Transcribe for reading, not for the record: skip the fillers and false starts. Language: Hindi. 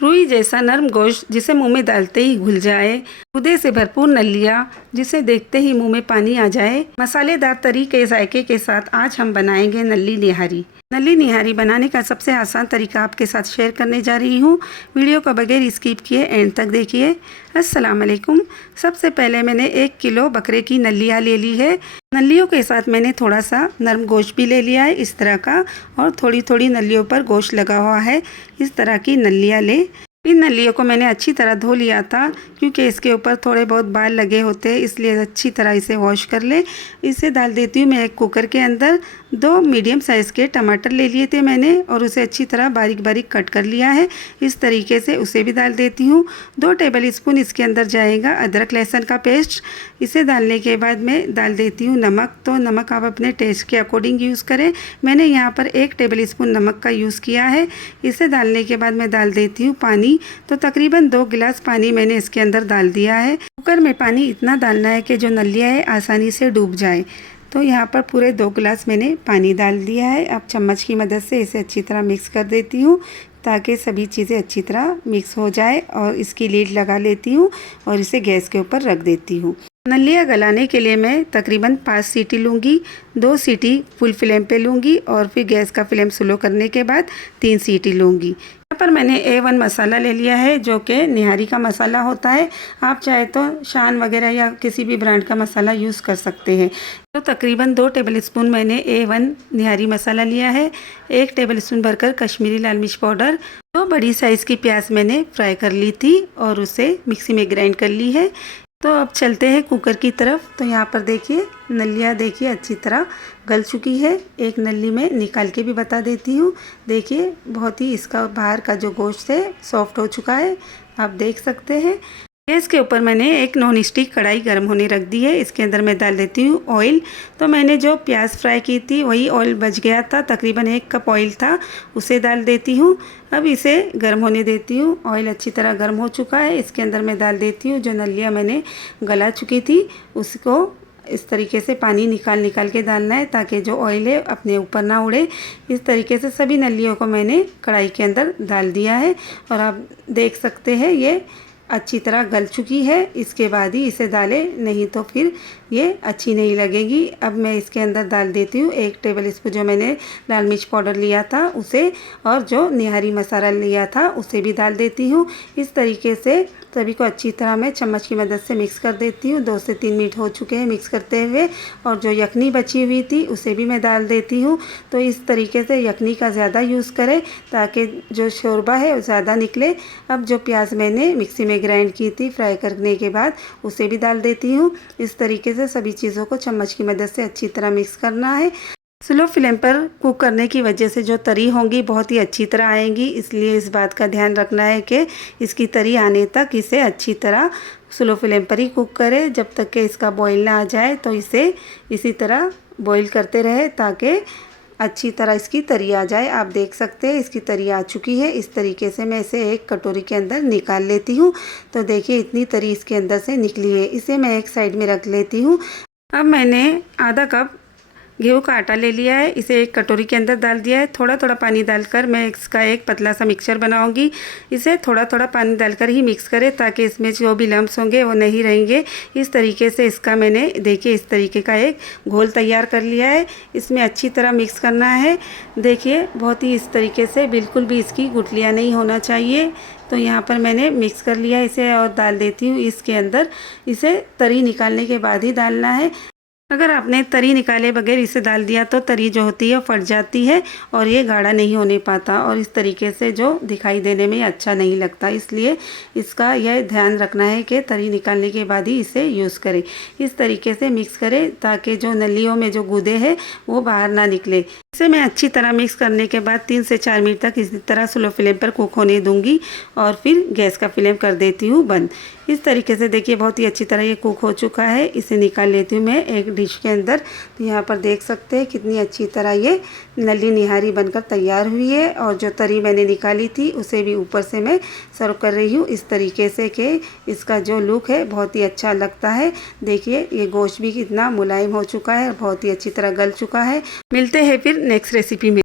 रुई जैसा नरम गोश्त जिसे मुंह में डालते ही घुल जाए, गूदे से भरपूर नल्लियाँ जिसे देखते ही मुंह में पानी आ जाए। मसालेदार तरी के जायके के साथ आज हम बनाएंगे नल्ली निहारी। नल्ली निहारी बनाने का सबसे आसान तरीका आपके साथ शेयर करने जा रही हूँ। वीडियो को बगैर स्किप किए एंड तक देखिए। अस्सलाम वालेकुम। सबसे पहले मैंने 1 किलो बकरे की नल्लियाँ ले ली है। नल्लियों के साथ मैंने थोड़ा सा नरम गोश्त भी ले लिया है इस तरह का, और थोड़ी थोड़ी नल्लियों पर गोश्त लगा हुआ है। इस तरह की नल्लियाँ ले। इन नल्लियों को मैंने अच्छी तरह धो लिया था क्योंकि इसके ऊपर थोड़े बहुत बाल लगे होते हैं, इसलिए अच्छी तरह इसे वॉश कर ले। इसे डाल देती हूँ मैं एक कुकर के अंदर। 2 मीडियम साइज़ के टमाटर ले लिए थे मैंने और उसे अच्छी तरह बारीक बारीक कट कर लिया है। इस तरीके से उसे भी डाल देती हूँ। 2 टेबल स्पून इसके अंदर जाएगा अदरक लहसुन का पेस्ट। इसे डालने के बाद मैं डाल देती हूँ नमक। तो नमक आप अपने टेस्ट के अकॉर्डिंग यूज़ करें। मैंने यहाँ पर 1 टेबल स्पून नमक का यूज़ किया है। इसे डालने के बाद मैं डाल देती हूँ पानी। तो तकरीबन 2 गिलास पानी मैंने इसके अंदर डाल दिया है। कुकर में पानी इतना डालना है कि जो नल्लियाँ है आसानी से डूब जाए। तो यहाँ पर पूरे 2 गिलास मैंने पानी डाल दिया है। अब चम्मच की मदद से इसे अच्छी तरह मिक्स कर देती हूँ ताकि सभी चीज़ें अच्छी तरह मिक्स हो जाए, और इसकी लीड लगा लेती हूँ और इसे गैस के ऊपर रख देती हूँ। नल्लियाँ गलाने के लिए मैं तकरीबन 5 सीटी लूँगी। 2 सीटी फुल फ्लेम पे लूँगी और फिर गैस का फ्लेम स्लो करने के बाद 3 सीटी लूँगी। यहाँ पर मैंने A1 मसाला ले लिया है जो कि निहारी का मसाला होता है। आप चाहे तो शान वगैरह या किसी भी ब्रांड का मसाला यूज़ कर सकते हैं। तो तकरीबन 2 टेबल स्पून मैंने A1 निहारी मसाला लिया है। 1 टेबल स्पून भरकर कश्मीरी लाल मिर्च पाउडर। 2 बड़ी साइज़ की प्याज मैंने फ्राई कर ली थी और उसे मिक्सी में ग्राइंड कर ली है। तो अब चलते हैं कुकर की तरफ। तो यहाँ पर देखिए नल्लियाँ देखिए अच्छी तरह गल चुकी है। एक नल्ली में निकाल के भी बता देती हूँ। देखिए बहुत ही इसका बाहर का जो गोश्त है सॉफ्ट हो चुका है, आप देख सकते हैं। गैस के ऊपर मैंने एक नॉन स्टिक कढ़ाई गर्म होने रख दी है। इसके अंदर मैं डाल देती हूँ ऑयल। तो मैंने जो प्याज फ्राई की थी वही ऑयल बच गया था, तकरीबन 1 कप ऑयल था, उसे डाल देती हूँ। अब इसे गर्म होने देती हूँ। ऑयल अच्छी तरह गर्म हो चुका है। इसके अंदर मैं डाल देती हूँ जो नल्लियाँ मैंने गला चुकी थी, उसको इस तरीके से पानी निकाल निकाल के डालना है ताकि जो ऑयल है अपने ऊपर ना उड़े। इस तरीके से सभी नल्लियों को मैंने कढ़ाई के अंदर डाल दिया है और आप देख सकते हैं ये अच्छी तरह गल चुकी है। इसके बाद ही इसे डालें, नहीं तो फिर ये अच्छी नहीं लगेगी। अब मैं इसके अंदर डाल देती हूँ 1 टेबल स्पून जो मैंने लाल मिर्च पाउडर लिया था उसे, और जो निहारी मसाला लिया था उसे भी डाल देती हूँ। इस तरीके से सभी को अच्छी तरह मैं चम्मच की मदद से मिक्स कर देती हूँ। 2 से 3 मिनट हो चुके हैं मिक्स करते हुए, और जो यखनी बची हुई थी उसे भी मैं डाल देती हूँ। तो इस तरीके से यखनी का ज़्यादा यूज़ करें ताकि जो शोरबा है वो ज़्यादा निकले। अब जो प्याज मैंने मिक्सी में ग्राइंड की थी फ्राई करने के बाद उसे भी डाल देती हूँ। इस तरीके से सभी चीज़ों को चम्मच की मदद से अच्छी तरह मिक्स करना है। स्लो फ्लेम पर कुक करने की वजह से जो तरी होंगी बहुत ही अच्छी तरह आएंगी, इसलिए इस बात का ध्यान रखना है कि इसकी तरी आने तक इसे अच्छी तरह स्लो फ्लेम पर ही कुक करें। जब तक कि इसका बॉईल ना आ जाए तो इसे इसी तरह बॉईल करते रहे ताकि अच्छी तरह इसकी तरी आ जाए। आप देख सकते हैं इसकी तरी आ चुकी है। इस तरीके से मैं इसे एक कटोरी के अंदर निकाल लेती हूँ। तो देखिए इतनी तरी इसके अंदर से निकली है। इसे मैं एक साइड में रख लेती हूँ। अब मैंने आधा कप गेहूँ का आटा ले लिया है, इसे एक कटोरी के अंदर डाल दिया है। थोड़ा थोड़ा पानी डालकर मैं इसका एक पतला सा मिक्सचर बनाऊंगी। इसे थोड़ा थोड़ा पानी डालकर ही मिक्स करें ताकि इसमें जो भी लम्स होंगे वो नहीं रहेंगे। इस तरीके से इसका मैंने देखिए इस तरीके का एक घोल तैयार कर लिया है। इसमें अच्छी तरह मिक्स करना है। देखिए बहुत ही इस तरीके से, बिल्कुल भी इसकी गुठलियाँ नहीं होना चाहिए। तो यहाँ पर मैंने मिक्स कर लिया इसे और डाल देती हूँ इसके अंदर। इसे तरी निकालने के बाद ही डालना है। अगर आपने तरी निकाले बगैर इसे डाल दिया तो तरी जो होती है फट जाती है और ये गाढ़ा नहीं होने पाता, और इस तरीके से जो दिखाई देने में अच्छा नहीं लगता। इसलिए इसका यह ध्यान रखना है कि तरी निकालने के बाद ही इसे यूज़ करें। इस तरीके से मिक्स करें ताकि जो नलियों में जो गूदे हैं वो बाहर ना निकले। इसे मैं अच्छी तरह मिक्स करने के बाद 3 से 4 मिनट तक इसी तरह स्लो फ्लेम पर कुक होने दूंगी और फिर गैस का फ्लेम कर देती हूँ बंद। इस तरीके से देखिए बहुत ही अच्छी तरह ये कुक हो चुका है। इसे निकाल लेती हूँ मैं एक डिश के अंदर। तो यहाँ पर देख सकते हैं कितनी अच्छी तरह ये नल्ली निहारी बनकर तैयार हुई है, और जो तरी मैंने निकाली थी उसे भी ऊपर से मैं सर्व कर रही हूँ इस तरीके से कि इसका जो लुक है बहुत ही अच्छा लगता है। देखिए ये गोश्त भी कितना मुलायम हो चुका है, बहुत ही अच्छी तरह गल चुका है। मिलते हैं फिर नेक्स्ट रेसिपी में।